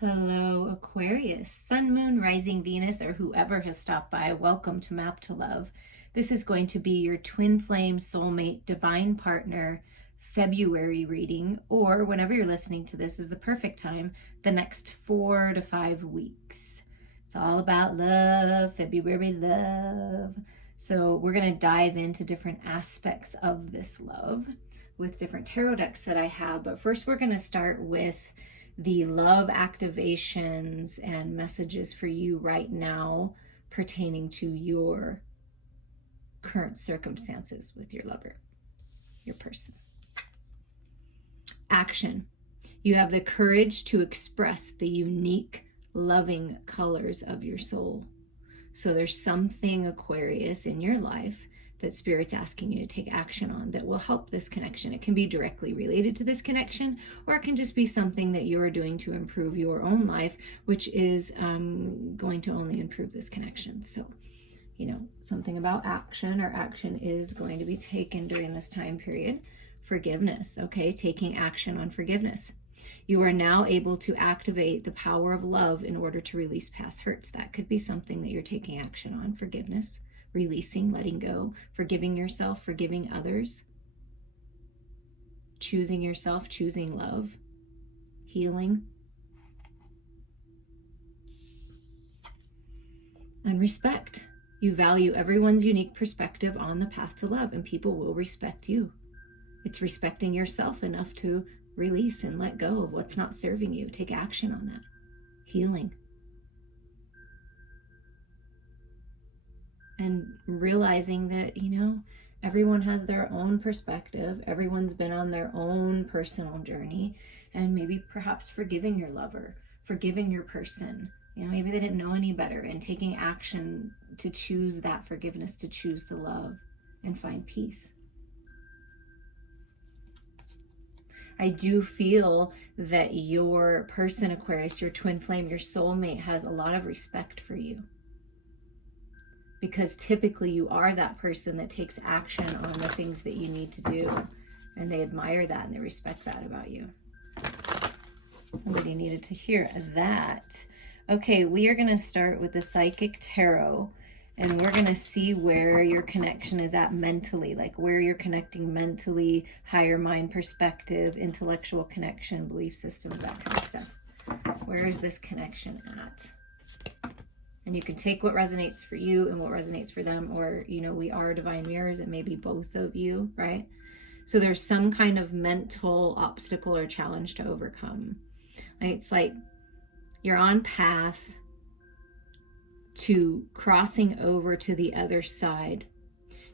Hello, Aquarius, Sun, Moon, Rising, Venus, or whoever has stopped by. Welcome to Map to Love. This is going to be your twin flame soulmate divine partner February reading, or whenever you're listening to this is the perfect time, the next 4 to 5 weeks. It's all about love, February love. So we're going to dive into different aspects of this love with different tarot decks that I have. But first we're going to start with the love activations and messages for you right now pertaining to your current circumstances with your lover, your person. Action. You have the courage to express the unique, loving colors of your soul. So there's something, Aquarius, in your life that Spirit's asking you to take action on that will help this connection. It can be directly related to this connection, or it can just be something that you're doing to improve your own life, which is going to only improve this connection. So, something about action, or action is going to be taken during this time period. Forgiveness, okay? Taking action on forgiveness. You are now able to activate the power of love in order to release past hurts. That could be something that you're taking action on. Forgiveness. Releasing, letting go, forgiving yourself, forgiving others, choosing yourself, choosing love, healing, and respect. You value everyone's unique perspective on the path to love, and people will respect you. It's respecting yourself enough to release and let go of what's not serving you. Take action on that. Healing. And realizing that, everyone has their own perspective. Everyone's been on their own personal journey. And maybe perhaps forgiving your lover, forgiving your person. Maybe they didn't know any better, and taking action to choose that forgiveness, to choose the love and find peace. I do feel that your person, Aquarius, your twin flame, your soulmate, has a lot of respect for you. Because typically you are that person that takes action on the things that you need to do. And they admire that and they respect that about you. Somebody needed to hear that. Okay, we are going to start with the Psychic Tarot. And we're going to see where your connection is at mentally. Like where you're connecting mentally, higher mind perspective, intellectual connection, belief systems, that kind of stuff. Where is this connection at? And you can take what resonates for you and what resonates for them, or, we are divine mirrors. It may be both of you, right? So there's some kind of mental obstacle or challenge to overcome. It's like you're on path to crossing over to the other side.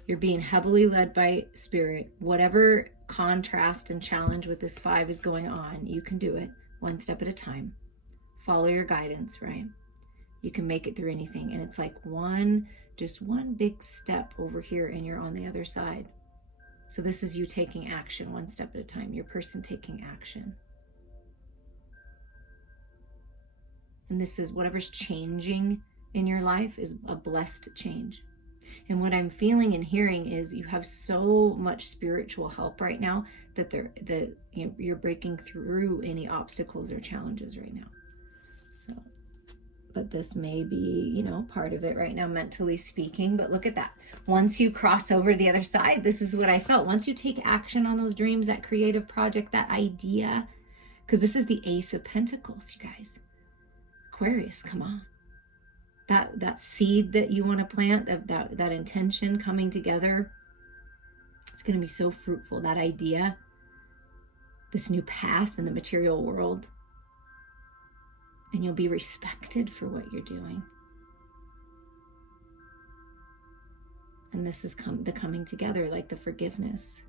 You're being heavily led by Spirit. Whatever contrast and challenge with this 5 is going on, you can do it one step at a time. Follow your guidance, right? You can make it through anything. And it's like just one big step over here and you're on the other side. So this is you taking action one step at a time, your person taking action. And this is whatever's changing in your life is a blessed change. And what I'm feeling and hearing is you have so much spiritual help right now that you're breaking through any obstacles or challenges right now. So, but this may be, part of it right now, mentally speaking. But look at that. Once you cross over to the other side, this is what I felt. Once you take action on those dreams, that creative project, that idea, because this is the Ace of Pentacles, you guys. Aquarius, come on. That seed that you want to plant, that intention coming together, it's going to be so fruitful. That idea, this new path in the material world. And you'll be respected for what you're doing. And this is the coming together, like the forgiveness.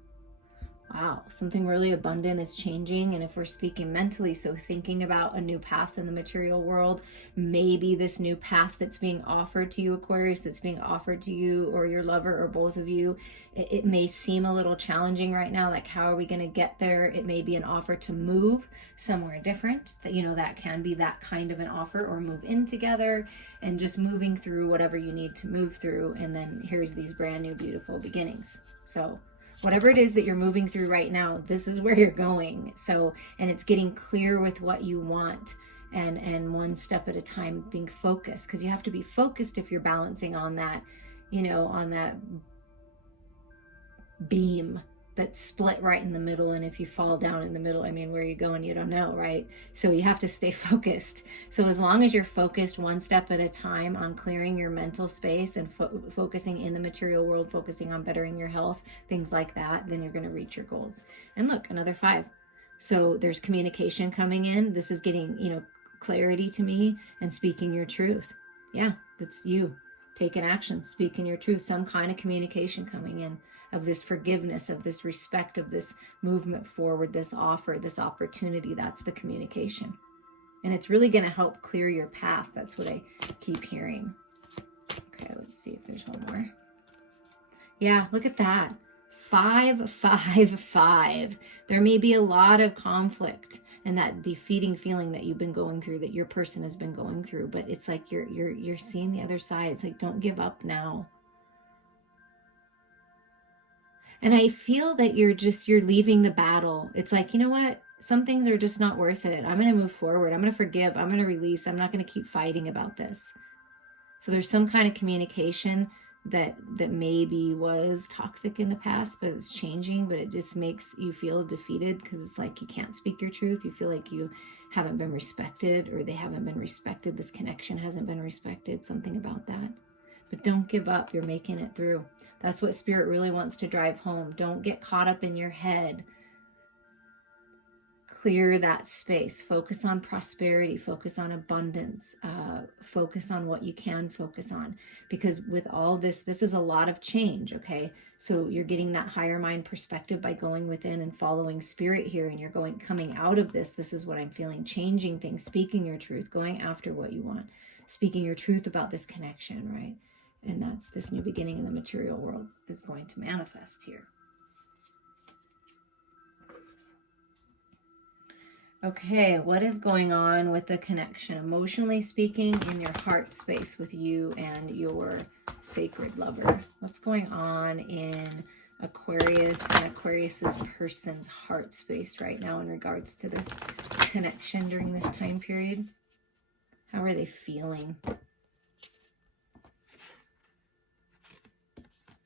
Wow, something really abundant is changing. And if we're speaking mentally, so thinking about a new path in the material world, maybe this new path that's being offered to you, Aquarius, that's being offered to you or your lover or both of you, it may seem a little challenging right now. Like, how are we going to get there? It may be an offer to move somewhere different. That can be that kind of an offer, or move in together and just moving through whatever you need to move through. And then here's these brand new, beautiful beginnings. So whatever it is that you're moving through right now, this is where you're going. So, and it's getting clear with what you want. and one step at a time, being focused, because you have to be focused if you're balancing on that, you know, on that beam that's split right in the middle. And if you fall down in the middle, I mean, where are you going? You don't know, right? So you have to stay focused. So as long as you're focused one step at a time on clearing your mental space and focusing in the material world, focusing on bettering your health, things like that, then you're going to reach your goals. And look, another 5. So there's communication coming in. This is getting, you know, clarity to me, and speaking your truth. Yeah, that's you taking action, speaking your truth, some kind of communication coming in of this forgiveness, of this respect, of this movement forward, this offer, this opportunity. That's the communication. And it's really going to help clear your path. That's what I keep hearing. Okay, let's see if there's one more. Yeah, look at that. 5, 5, 5. There may be a lot of conflict and that defeating feeling that you've been going through, that your person has been going through, but it's like you're seeing the other side. It's like, don't give up now. And I feel that you're leaving the battle. It's like, you know what? Some things are just not worth it. I'm going to move forward. I'm going to forgive. I'm going to release. I'm not going to keep fighting about this. So there's some kind of communication that maybe was toxic in the past, but it's changing, but it just makes you feel defeated, because it's like you can't speak your truth. You feel like you haven't been respected, or they haven't been respected. This connection hasn't been respected, something about that. But don't give up. You're making it through. That's what Spirit really wants to drive home. Don't get caught up in your head. Clear that space. Focus on prosperity. Focus on abundance. Focus on what you can focus on. Because with all this, this is a lot of change, okay? So you're getting that higher mind perspective by going within and following Spirit here, and you're coming out of this. This is what I'm feeling. Changing things, speaking your truth, going after what you want, speaking your truth about this connection, right? And that's this new beginning in the material world is going to manifest here. Okay, what is going on with the connection, emotionally speaking, in your heart space with you and your sacred lover? What's going on in Aquarius and Aquarius's person's heart space right now in regards to this connection during this time period? How are they feeling?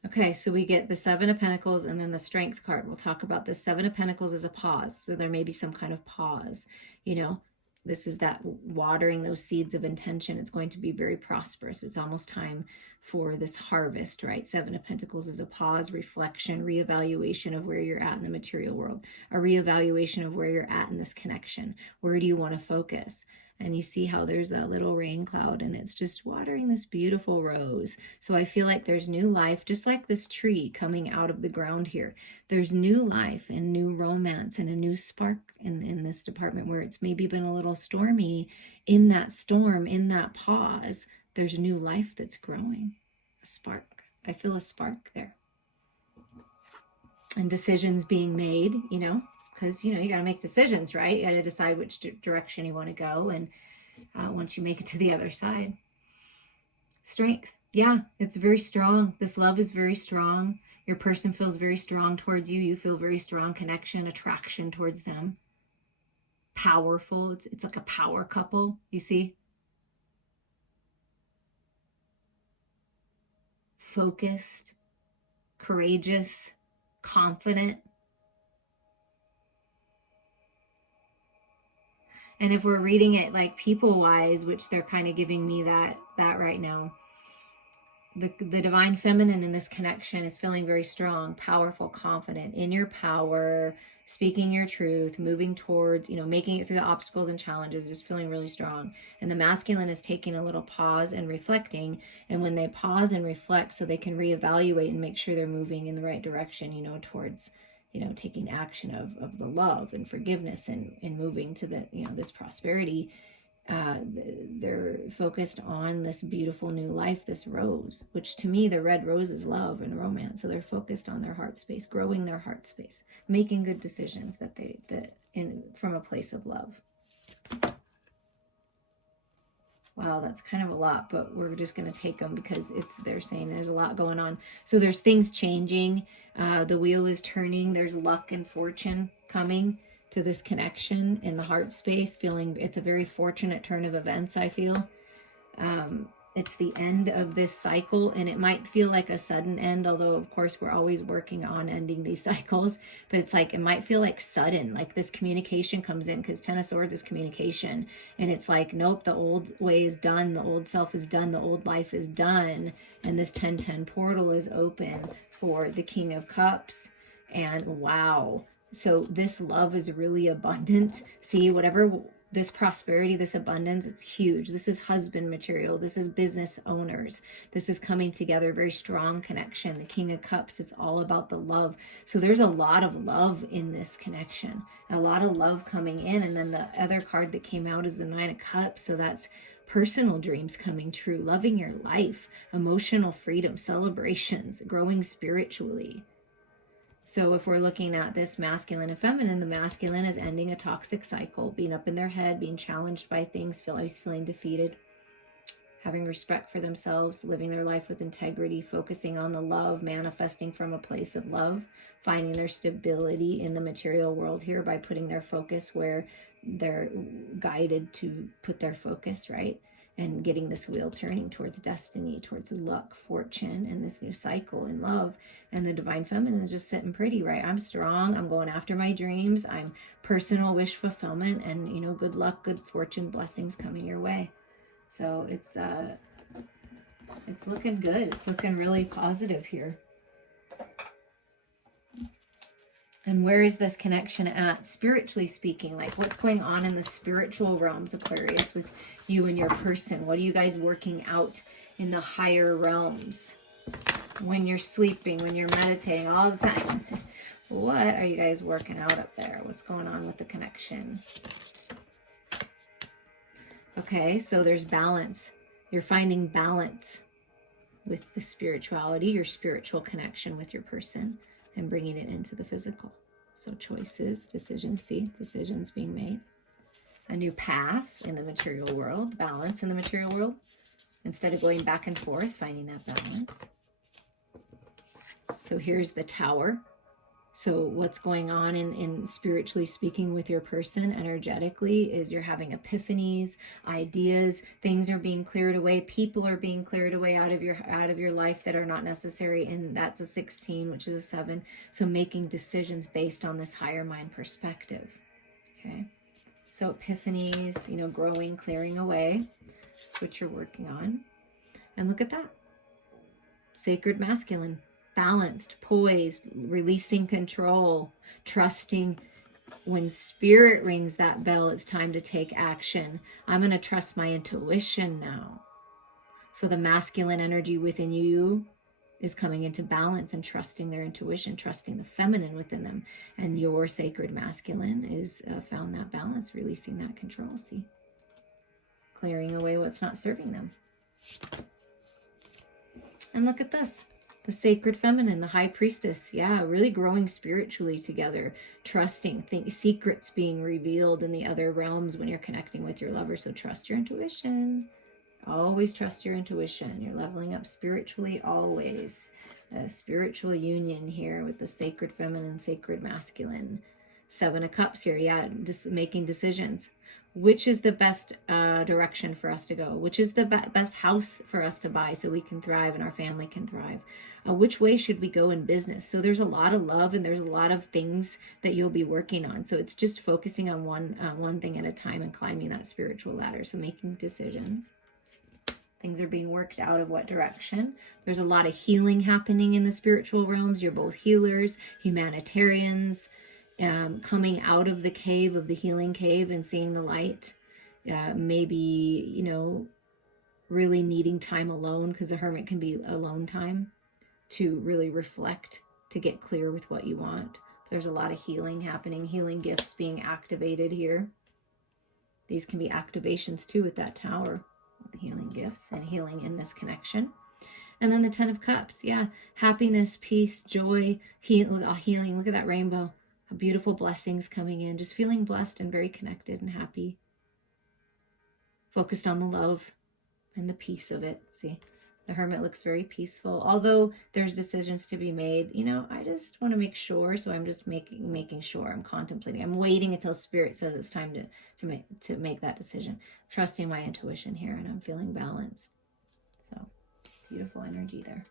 Okay, so we get the 7 of Pentacles and then the Strength card. We'll talk about the 7 of Pentacles as a pause. So there may be some kind of pause. You know, this is that watering those seeds of intention. It's going to be very prosperous. It's almost time for this harvest, right? 7 of Pentacles is a pause, reflection, reevaluation of where you're at in the material world. A reevaluation of where you're at in this connection. Where do you want to focus? And you see how there's that little rain cloud, and it's just watering this beautiful rose. So I feel like there's new life, just like this tree coming out of the ground here. There's new life and new romance and a new spark in this department, where it's maybe been a little stormy. In that storm, in that pause, there's new life that's growing. A spark. I feel a spark there. And decisions being made, you know. Because, you know, you got to make decisions, right? You got to decide which direction you want to go. And once you make it to the other side. Strength. Yeah, it's very strong. This love is very strong. Your person feels very strong towards you. You feel very strong connection, attraction towards them. Powerful. It's like a power couple, you see? Focused, courageous, confident. And if we're reading it like people-wise, which they're kind of giving me that right now, the divine feminine in this connection is feeling very strong, powerful, confident, in your power, speaking your truth, moving towards, you know, making it through the obstacles and challenges, just feeling really strong. And the masculine is taking a little pause and reflecting. And when they pause and reflect, so they can reevaluate and make sure they're moving in the right direction, you know, towards, you know, taking action of the love and forgiveness and moving to the, you know, this prosperity. They're focused on this beautiful new life, this rose, which to me, the red rose is love and romance. So they're focused on their heart space, growing their heart space, making good decisions from a place of love. Wow, that's kind of a lot, but we're just going to take them because they're saying there's a lot going on. So there's things changing. The wheel is turning. There's luck and fortune coming. to this connection in the heart space, feeling it's a very fortunate turn of events, I feel. It's the end of this cycle, and it might feel like a sudden end, although of course we're always working on ending these cycles, but it's like, it might feel like sudden, like this communication comes in, because Ten of Swords is communication, and it's like, nope, the old way is done, the old self is done, the old life is done, and this 10-10 portal is open for the King of Cups. And wow, so this love is really abundant. See, whatever this prosperity, this abundance, it's huge. This is husband material. This is business owners. This is coming together, very strong connection. The King of Cups, it's all about the love. So there's a lot of love in this connection, a lot of love coming in. And then the other card that came out is the Nine of Cups. So that's personal dreams coming true, loving your life, emotional freedom, celebrations, growing spiritually. So if we're looking at this masculine and feminine, the masculine is ending a toxic cycle, being up in their head, being challenged by things, always feeling defeated, having respect for themselves, living their life with integrity, focusing on the love, manifesting from a place of love, finding their stability in the material world here by putting their focus where they're guided to put their focus, right? And getting this wheel turning towards destiny, towards luck, fortune, and this new cycle in love. And the divine feminine is just sitting pretty, right? I'm strong. I'm going after my dreams. I'm personal wish fulfillment, and, you know, good luck, good fortune, blessings coming your way. So it's looking good. It's looking really positive here. And where is this connection at, spiritually speaking? Like, what's going on in the spiritual realms, Aquarius, with you and your person? What are you guys working out in the higher realms? When you're sleeping, when you're meditating, all the time. What are you guys working out up there? What's going on with the connection? Okay, so there's balance. You're finding balance with the spirituality, your spiritual connection with your person, and bringing it into the physical. So choices, decisions, see, decisions being made. A new path in the material world, balance in the material world. Instead of going back and forth, finding that balance. So here's the Tower. So what's going on in spiritually speaking with your person energetically is you're having epiphanies, ideas, things are being cleared away, people are being cleared away out of your life that are not necessary, and that's a 16, which is a 7. So making decisions based on this higher mind perspective. Okay. So epiphanies, you know, growing, clearing away. That's what you're working on. And look at that. Sacred masculine. Balanced, poised, releasing control, trusting. When spirit rings that bell, it's time to take action. I'm going to trust my intuition now. So the masculine energy within you is coming into balance and trusting their intuition, trusting the feminine within them. And your sacred masculine is found that balance, releasing that control. See? Clearing away what's not serving them. And look at this. The sacred feminine, the high priestess. Yeah, really growing spiritually together. Trusting, secrets being revealed in the other realms when you're connecting with your lover. So trust your intuition. Always trust your intuition. You're leveling up spiritually always. A spiritual union here with the sacred feminine, sacred masculine. 7 of Cups here. Yeah, just making decisions. Which is the best direction for us to go? Which is the best house for us to buy so we can thrive and our family can thrive? Which way should we go in business? So there's a lot of love and there's a lot of things that you'll be working on. So it's just focusing on one thing at a time and climbing that spiritual ladder. So making decisions. Things are being worked out of what direction. There's a lot of healing happening in the spiritual realms. You're both healers, humanitarians, coming out of the cave, of the healing cave, and seeing the light. Maybe, you know, really needing time alone, because the hermit can be alone time to really reflect, to get clear with what you want. There's a lot of healing happening, healing gifts being activated here. These can be activations too with that Tower, with the healing gifts and healing in this connection. And then the 10 of Cups. Yeah, happiness, peace, joy, healing. Look at that rainbow. Beautiful blessings coming in. Just feeling blessed and very connected and happy. Focused on the love and the peace of it. See, The Hermit looks very peaceful. Although there's decisions to be made, you know, I just want to make sure. So I'm just making sure. I'm contemplating. I'm waiting until Spirit says it's time to make that decision. Trusting my intuition here, and I'm feeling balanced. So beautiful energy there.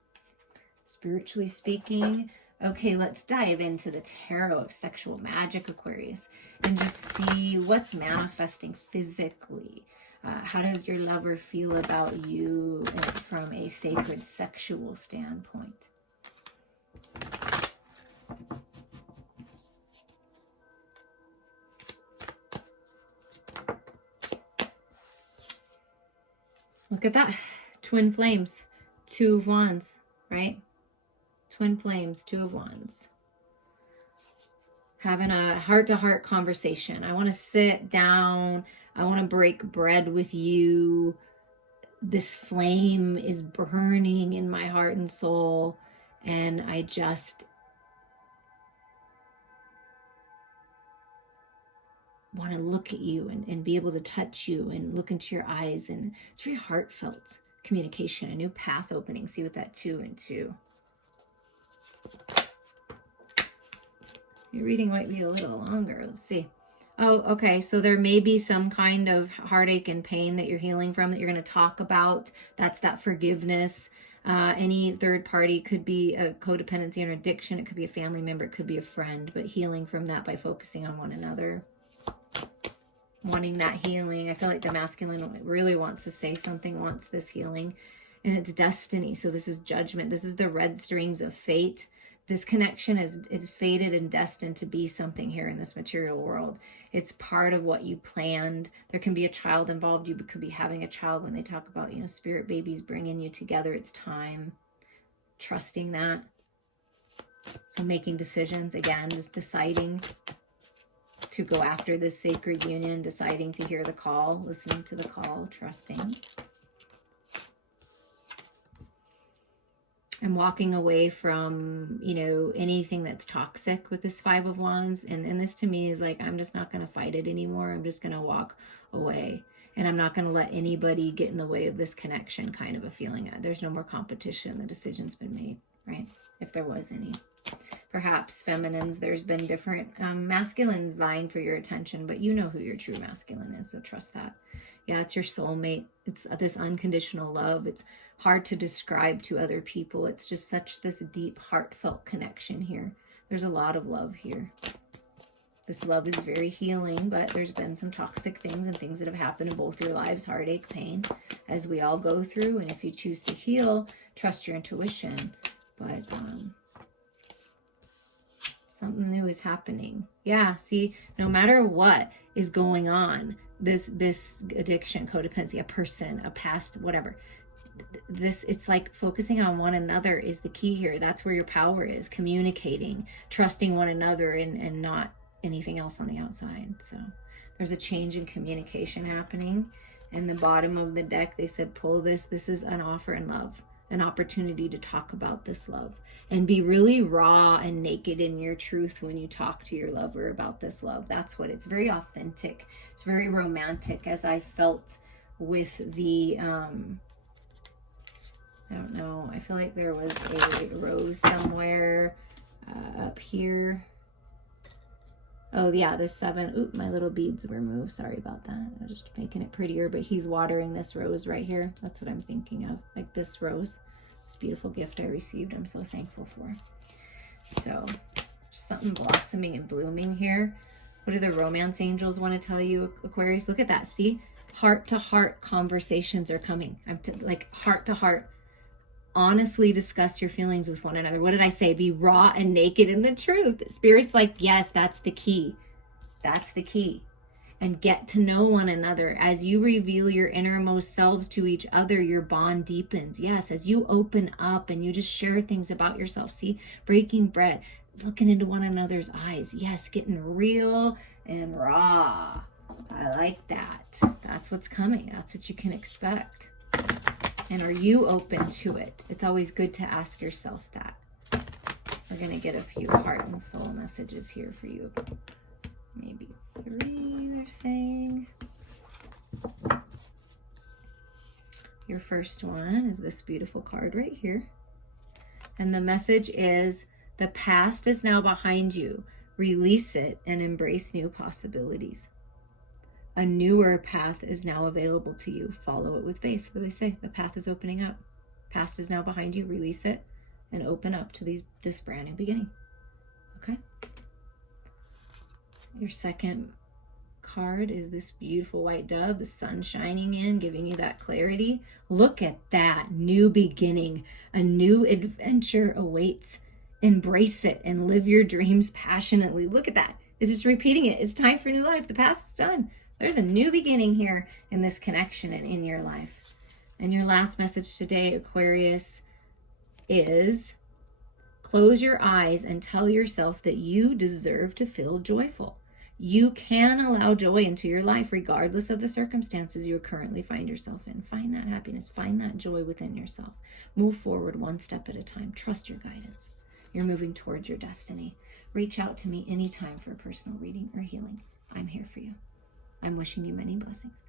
Spiritually speaking. Okay, let's dive into the tarot of sexual magic, Aquarius, and just see what's manifesting physically. How does your lover feel about you from a sacred sexual standpoint? Look at that. Twin flames. Two of Wands, right? Twin flames, Two of Wands. Having a heart-to-heart conversation. I want to sit down. I want to break bread with you. This flame is burning in my heart and soul. And I just want to look at you and be able to touch you and look into your eyes. And it's very heartfelt communication, a new path opening. See with that 2 and 2. Your reading might be a little longer. Let's see. Oh, okay. So there may be some kind of heartache and pain that you're healing from that you're going to talk about. That's that forgiveness. Any third party could be a codependency or addiction. It could be a family member. It could be a friend. But healing from that by focusing on one another. Wanting that healing. I feel like the masculine really wants to say something, wants this healing. And it's destiny. So this is judgment. This is the red strings of fate. This connection is fated and destined to be something here in this material world. It's part of what you planned. There can be a child involved. You could be having a child when they talk about, you know, spirit babies bringing you together. It's time. Trusting that. So making decisions, again, just deciding to go after this sacred union, deciding to hear the call, listening to the call, trusting. I'm walking away from, you know, anything that's toxic with this 5 of Wands. And this to me is like, I'm just not going to fight it anymore. I'm just going to walk away. And I'm not going to let anybody get in the way of this connection, kind of a feeling. There's no more competition. The decision's been made, right? If there was any. Perhaps feminines, there's been different masculines vying for your attention, but you know who your true masculine is, so trust that. Yeah, it's your soulmate. It's this unconditional love. It's hard to describe to other people. It's just such this deep, heartfelt connection here. There's a lot of love here. This love is very healing, but there's been some toxic things and things that have happened in both your lives, heartache, pain, as we all go through. And if you choose to heal, trust your intuition. But something new is happening. Yeah, see, no matter what is going on, this addiction, codependency, a person, a past, whatever, it's like focusing on one another is the key here. That's where your power is, communicating, trusting one another, and not anything else on the outside. So there's a change in communication happening. In the bottom of the deck, they said, pull this. This is an offer in love, an opportunity to talk about this love and be really raw and naked in your truth when you talk to your lover about this love. That's what it's very authentic. It's very romantic, as I felt with the, I don't know, I feel like there was a rose somewhere up here. Oh yeah, this 7. Oop, my little beads were moved. Sorry about that. I was just making it prettier, but he's watering this rose right here. That's what I'm thinking of, like this rose. This beautiful gift I received, I'm so thankful for. So, something blossoming and blooming here. What do the romance angels want to tell you, Aquarius? Look at that, see? Heart-to-heart conversations are coming. Like heart-to-heart. Honestly discuss your feelings with one another. What did I say? Be raw and naked in the truth. Spirit's like, yes, that's the key. That's the key. And get to know one another. As you reveal your innermost selves to each other, your bond deepens. Yes, as you open up and you just share things about yourself. See, breaking bread, looking into one another's eyes. Yes, getting real and raw. I like that. That's what's coming. That's what you can expect. And are you open to it? It's always good to ask yourself that. We're going to get a few heart and soul messages here for you. Maybe 3, they're saying. Your first one is this beautiful card right here. And the message is, the past is now behind you. Release it and embrace new possibilities. A newer path is now available to you. Follow it with faith. What they say, the path is opening up. Past is now behind you. Release it and open up to this brand new beginning. Okay? Your second card is this beautiful white dove, the sun shining in, giving you that clarity. Look at that. New beginning. A new adventure awaits. Embrace it and live your dreams passionately. Look at that. It's just repeating it. It's time for new life. The past is done. There's a new beginning here in this connection and in your life. And your last message today, Aquarius, is close your eyes and tell yourself that you deserve to feel joyful. You can allow joy into your life regardless of the circumstances you currently find yourself in. Find that happiness. Find that joy within yourself. Move forward one step at a time. Trust your guidance. You're moving towards your destiny. Reach out to me anytime for a personal reading or healing. I'm here for you. I'm wishing you many blessings.